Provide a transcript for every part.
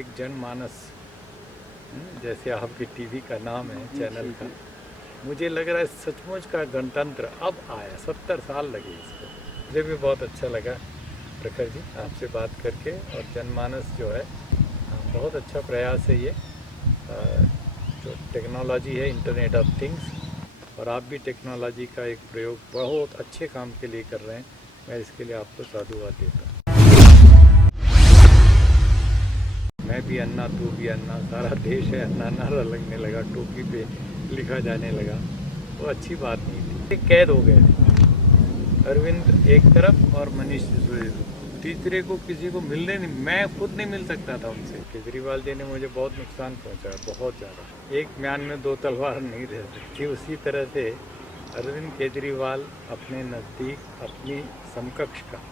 एक जनमानस, जैसे आपकी टीवी का नाम है चैनल का, मुझे लग रहा है सचमुच का गणतंत्र अब आया। 70 साल लगे इसको। मुझे भी बहुत अच्छा लगा प्रखर जी आपसे बात करके। और जनमानस जो है बहुत अच्छा प्रयास है ये। जो टेक्नोलॉजी है इंटरनेट ऑफ थिंग्स, और आप भी टेक्नोलॉजी का एक प्रयोग बहुत अच्छे काम के लिए कर रहे हैं। मैं इसके लिए आपको साधुवाद देता हूँ। मैं भी अन्ना तू भी अन्ना, सारा देश है अन्ना नारा लगने लगा, टोपी पे लिखा जाने लगा। वो अच्छी बात नहीं थी। कैद हो गए थे अरविंद एक तरफ और मनीष सिसोदिया, तीसरे को किसी को मिलने नहीं, मैं खुद नहीं मिल सकता था उनसे। केजरीवाल जी ने मुझे बहुत नुकसान पहुंचाया, बहुत ज़्यादा। एक म्यान में दो तलवार नहीं रह सकती। उसी तरह से अरविंद केजरीवाल अपने नज़दीक अपनी समकक्ष का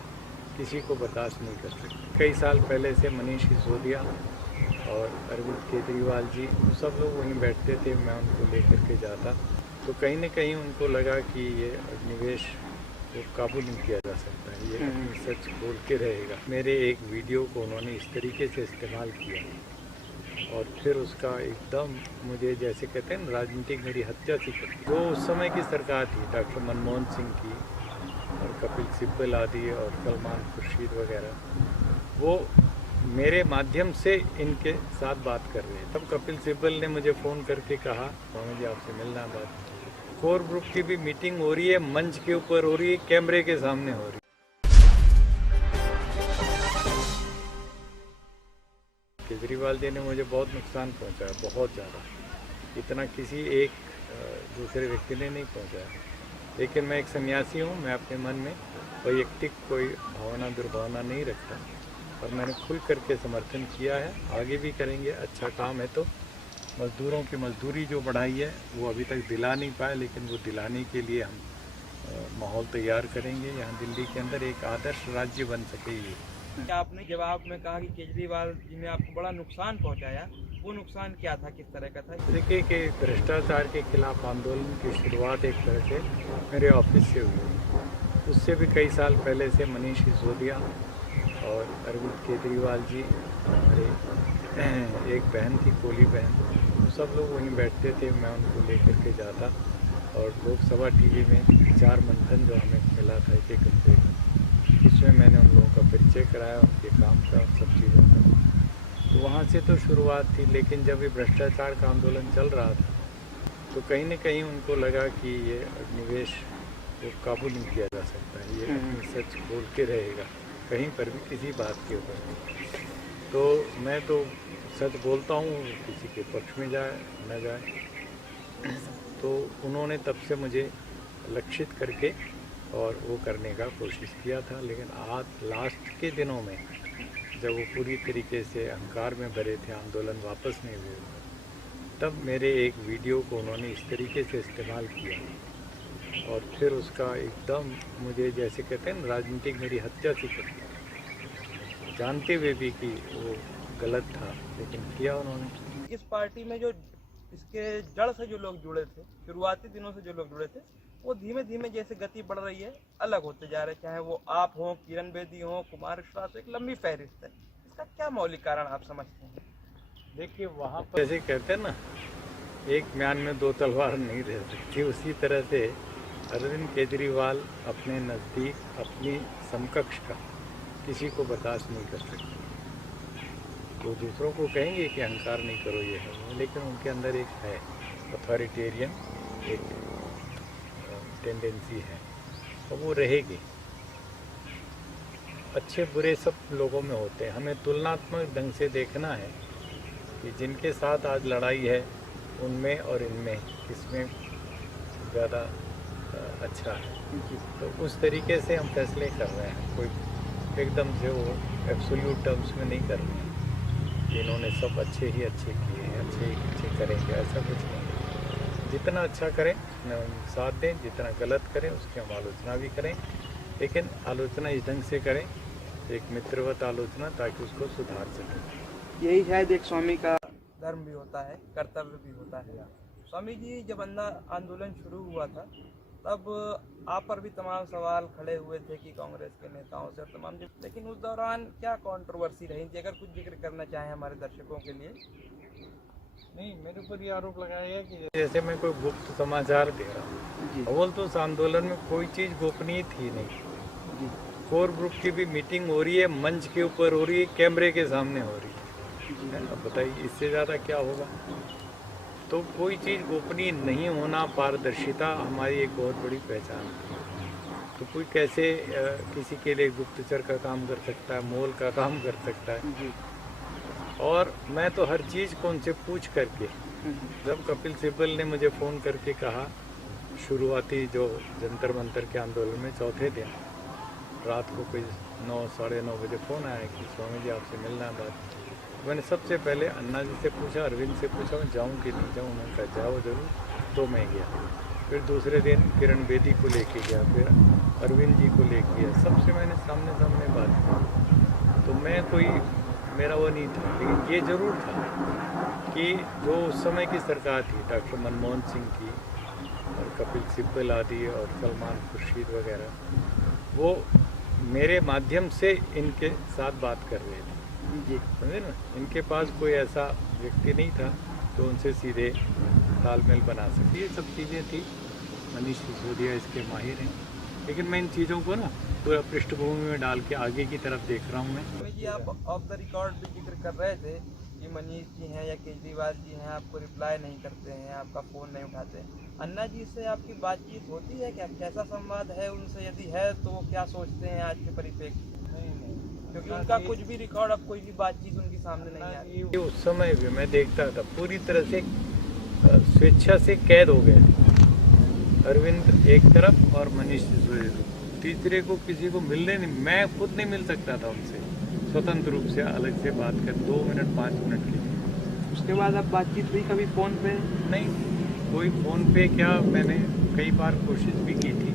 किसी को बर्दाश्त नहीं कर सकते। कई साल पहले से मनीष सिसोदिया और अरविंद केजरीवाल जी सब लोग वहीं बैठते थे, मैं उनको लेकर के जाता, तो कहीं न कहीं उनको लगा कि ये निवेश को काबू नहीं किया जा सकता है, ये अपनी सच बोल के रहेगा। मेरे एक वीडियो को उन्होंने इस तरीके से इस्तेमाल किया और फिर उसका एकदम मुझे, जैसे कहते हैं ना, राजनीतिक मेरी हत्या सी कर दी। जो उस समय की सरकार थी डॉक्टर मनमोहन सिंह की और कपिल सिब्बल आदि और सलमान खुर्शीद वगैरह, वो मेरे माध्यम से इनके साथ बात कर रहे हैं। तब कपिल सिब्बल ने मुझे फ़ोन करके कहा, मुझे आपसे मिलना है। बात कोर ग्रुप की भी मीटिंग हो रही है, मंच के ऊपर हो रही है, कैमरे के सामने हो रही है। केजरीवाल जी ने मुझे बहुत नुकसान पहुंचाया, बहुत ज़्यादा। इतना किसी एक दूसरे व्यक्ति ने नहीं पहुंचाया। लेकिन मैं एक सन्यासी हूँ, मैं अपने मन में वैयक्तिक कोई भावना दुर्भावना नहीं रखता, और मैंने खुल करके समर्थन किया है, आगे भी करेंगे। अच्छा काम है। तो मज़दूरों की मजदूरी जो बढ़ाई है वो अभी तक दिला नहीं पाए, लेकिन वो दिलाने के लिए हम माहौल तैयार करेंगे। यहाँ दिल्ली के अंदर एक आदर्श राज्य बन सके ये। आपने जवाब में कहा कि केजरीवाल जी ने आपको बड़ा नुकसान पहुंचाया, वो नुकसान क्या था, किस तरह का था? देखिए कि भ्रष्टाचार के खिलाफ आंदोलन की शुरुआत एक तरह से मेरे ऑफिस से हुई। उससे भी कई साल पहले से मनीष सिसोदिया और अरविंद केजरीवाल जी, हमारे एक बहन थी कोली बहन, सब लोग वहीं बैठते थे, मैं उनको लेकर के जाता। और लोकसभा टीवी में विचार मंथन जो हमें मिला था 1-1 घंटे का, उसमें मैंने उन लोगों का परिचय कराया, उनके काम का, सब चीज़ों का। तो वहाँ से तो शुरुआत थी। लेकिन जब ये भ्रष्टाचार का आंदोलन चल रहा था, तो कहीं न कहीं उनको लगा कि ये निवेश को काबू नहीं किया जा सकता है, ये अपनी सच बोल के रहेगा, कहीं पर भी किसी बात के ऊपर। तो मैं तो सच बोलता हूँ, किसी के पक्ष में जाए न जाए। तो उन्होंने तब से मुझे लक्षित करके और वो करने का कोशिश किया था। लेकिन आज लास्ट के दिनों में जब वो पूरी तरीके से अहंकार में भरे थे, आंदोलन वापस नहीं हुए, तब मेरे एक वीडियो को उन्होंने इस तरीके से इस्तेमाल किया और फिर उसका एकदम मुझे, जैसे कहते हैं ना, राजनीतिक मेरी हत्या सी कर दी, जानते हुए भी कि वो गलत था, लेकिन किया उन्होंने। इस पार्टी में जो इसके जड़ से जो लोग जुड़े थे, शुरुआती दिनों से जो लोग जुड़े थे, वो धीमे धीमे जैसे गति बढ़ रही है अलग होते जा रहे हैं। चाहे वो आप हो, किरण बेदी हो, कुमार विश्वास हो, एक लंबी फहरिस्त है। इसका क्या मौलिक कारण आप समझते हैं? देखिए वहाँ पर जैसे कहते हैं ना, एक म्यान में दो तलवार नहीं रह सकती। उसी तरह से अरविंद केजरीवाल अपने नज़दीक अपनी समकक्ष का किसी को बर्दाश्त नहीं कर सकते। तो दूसरों को कहेंगे कि अहंकार नहीं करो, ये है वो, लेकिन उनके अंदर एक है अथॉरिटेरियन एक टेंडेंसी है, और वो रहेगी। अच्छे बुरे सब लोगों में होते हैं। हमें तुलनात्मक ढंग से देखना है कि जिनके साथ आज लड़ाई है उनमें और इनमें किसमें ज़्यादा अच्छा है। तो उस तरीके से हम फैसले कर रहे हैं। कोई एकदम से वो एब्सोल्यूट टर्म्स में नहीं कर रहे हैं कि इन्होंने सब अच्छे ही अच्छे किए हैं, अच्छे ही अच्छे करेंगे, ऐसा कुछ नहीं। जितना अच्छा करें उसमें हम साथ दें, जितना गलत करें उसकी हम आलोचना भी करें, लेकिन आलोचना इस ढंग से करें, एक मित्रवत आलोचना, ताकि उसको सुधार सकें। यही शायद एक स्वामी का धर्म भी होता है, कर्तव्य भी होता है। स्वामी जी, जब अन्ना आंदोलन शुरू हुआ था तब आप पर भी तमाम सवाल खड़े हुए थे कि कांग्रेस के नेताओं से और तमाम लेकिन उस दौरान क्या कंट्रोवर्सी रही थी, अगर कुछ जिक्र करना चाहें हमारे दर्शकों के लिए। नहीं, मेरे ऊपर ये आरोप लगाया गया कि जैसे मैं कोई गुप्त समाचार दे रहा हूँ। जी अव्वल तो उस आंदोलन में कोई चीज़ गोपनीय थी नहीं। जी कोर ग्रुप की भी मीटिंग हो रही है, मंच के ऊपर हो रही है, कैमरे के सामने हो रही है। अब बताइए इससे ज़्यादा क्या होगा। तो कोई चीज़ गोपनीय नहीं होना, पारदर्शिता हमारी एक बहुत बड़ी पहचान है। तो कोई कैसे किसी के लिए गुप्तचर का काम कर सकता है, मोल का काम कर सकता है। जी और मैं तो हर चीज़ को उनसे पूछ करके, जब कपिल सिब्बल ने मुझे फ़ोन करके कहा शुरुआती जो जंतर मंतर के आंदोलन में चौथे दिन रात को कोई 9 साढ़े 9 बजे फ़ोन आया कि स्वामी जी आपसे मिलना है बात। मैंने सबसे पहले अन्ना जी से पूछा, अरविंद से पूछा मैं जाऊँ कि नहीं जाऊँ। उन्होंने कहा जाओ ज़रूर, तो मैं गया। फिर दूसरे दिन किरण बेदी को लेके गया, फिर अरविंद जी को लेके गया, सबसे मैंने सामने सामने बात की। तो मैं कोई मेरा वो नहीं था, लेकिन ये ज़रूर था कि जो उस समय की सरकार थी डॉक्टर मनमोहन सिंह की और कपिल सिब्बल आदि और सलमान खुर्शीद वगैरह, वो मेरे माध्यम से इनके साथ बात कर रहे थे। जी समझे ना, इनके पास कोई ऐसा व्यक्ति नहीं था जो उनसे सीधे तालमेल बना सके। ये सब चीज़ें थी। मनीष सिसोदिया इसके माहिर हैं, लेकिन मैं इन चीज़ों को ना पूरा पृष्ठभूमि में डाल के आगे की तरफ देख रहा हूँ मैं। स्वामी जी आप ऑफ द रिकॉर्ड भी जिक्र कर रहे थे कि मनीष जी हैं या केजरीवाल जी हैं, आपको रिप्लाई नहीं करते हैं, आपका फ़ोन नहीं उठाते। अन्ना जी से आपकी बातचीत होती है क्या, कैसा संवाद है उनसे, यदि है तो वो क्या सोचते हैं आज के परिप्रेक्ष्य में? क्योंकि उनका कुछ भी रिकॉर्ड, अब कोई भी बातचीत उनकी सामने नहीं आ रही। ये उस समय भी मैं देखता था पूरी तरह से स्वेच्छा से कैद हो गए थे। अरविंद एक तरफ और मनीष सिसोदिया, तीसरे को किसी को मिलने नहीं, मैं खुद नहीं मिल सकता था उनसे स्वतंत्र रूप से अलग से बात कर 2 मिनट 5 मिनट के लिए। उसके बाद अब बातचीत हुई कभी फ़ोन पे? नहीं, कोई फ़ोन पे क्या, मैंने कई बार कोशिश भी की थी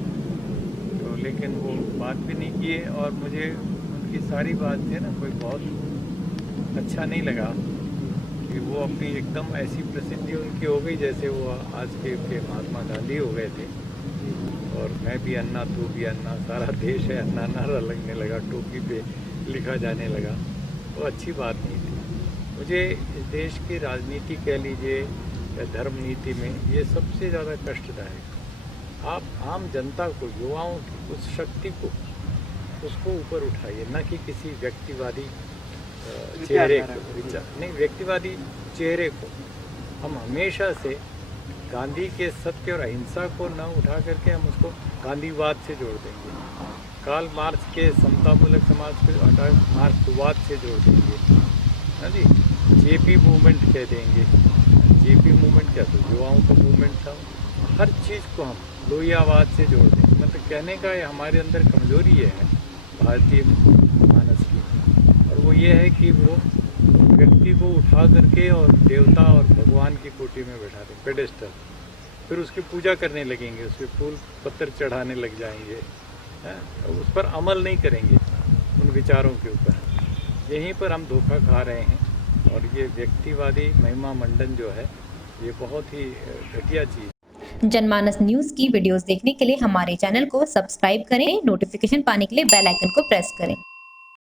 तो, लेकिन वो बात भी नहीं किए। और मुझे उनकी सारी बात है ना कोई बहुत अच्छा नहीं लगा कि वो अपनी एकदम ऐसी प्रसिद्धि उनकी हो गई जैसे वो आज के महात्मा गांधी हो गए थे। और मैं भी अन्ना, तू भी अन्ना, सारा देश है अन्ना नारा लगने लगा, टोपी पे लिखा जाने लगा। वो अच्छी बात नहीं थी। मुझे इस देश की राजनीति कह लीजिए या धर्म नीति में ये सबसे ज़्यादा कष्टदायक। आप आम जनता को, युवाओं की उस शक्ति को, उसको ऊपर उठाइए, न कि किसी व्यक्तिवादी चेहरे को, नहीं व्यक्तिवादी चेहरे को। हम हमेशा से गांधी के सत्य और अहिंसा को न उठा करके हम उसको गांधीवाद से जोड़ देंगे, कार्ल मार्क्स के समतामूलक समाज को हटा मार्क्सवाद से जोड़ देंगे, है जी। जेपी मूवमेंट कह देंगे। जेपी मूवमेंट क्या, तो युवाओं का मूवमेंट था। हर चीज़ को हम लोहियावाद से जोड़ देंगे। मतलब कहने का हमारे अंदर कमजोरी ये है भारतीय मानस की, और वो ये है कि वो व्यक्ति को उठा करके और देवता और भगवान की कोटि में बैठा दें, पेडेस्टल, फिर उसकी पूजा करने लगेंगे, उस पर फूल पत्थर चढ़ाने लग जाएंगे, हैं, उस पर अमल नहीं करेंगे उन विचारों के ऊपर। यहीं पर हम धोखा खा रहे हैं। और ये व्यक्तिवादी महिमा मंडन जो है ये बहुत ही घटिया चीज़। जनमानस न्यूज़ की वीडियोस देखने के लिए हमारे चैनल को सब्सक्राइब करें, नोटिफिकेशन पाने के लिए बेल आइकन को प्रेस करें।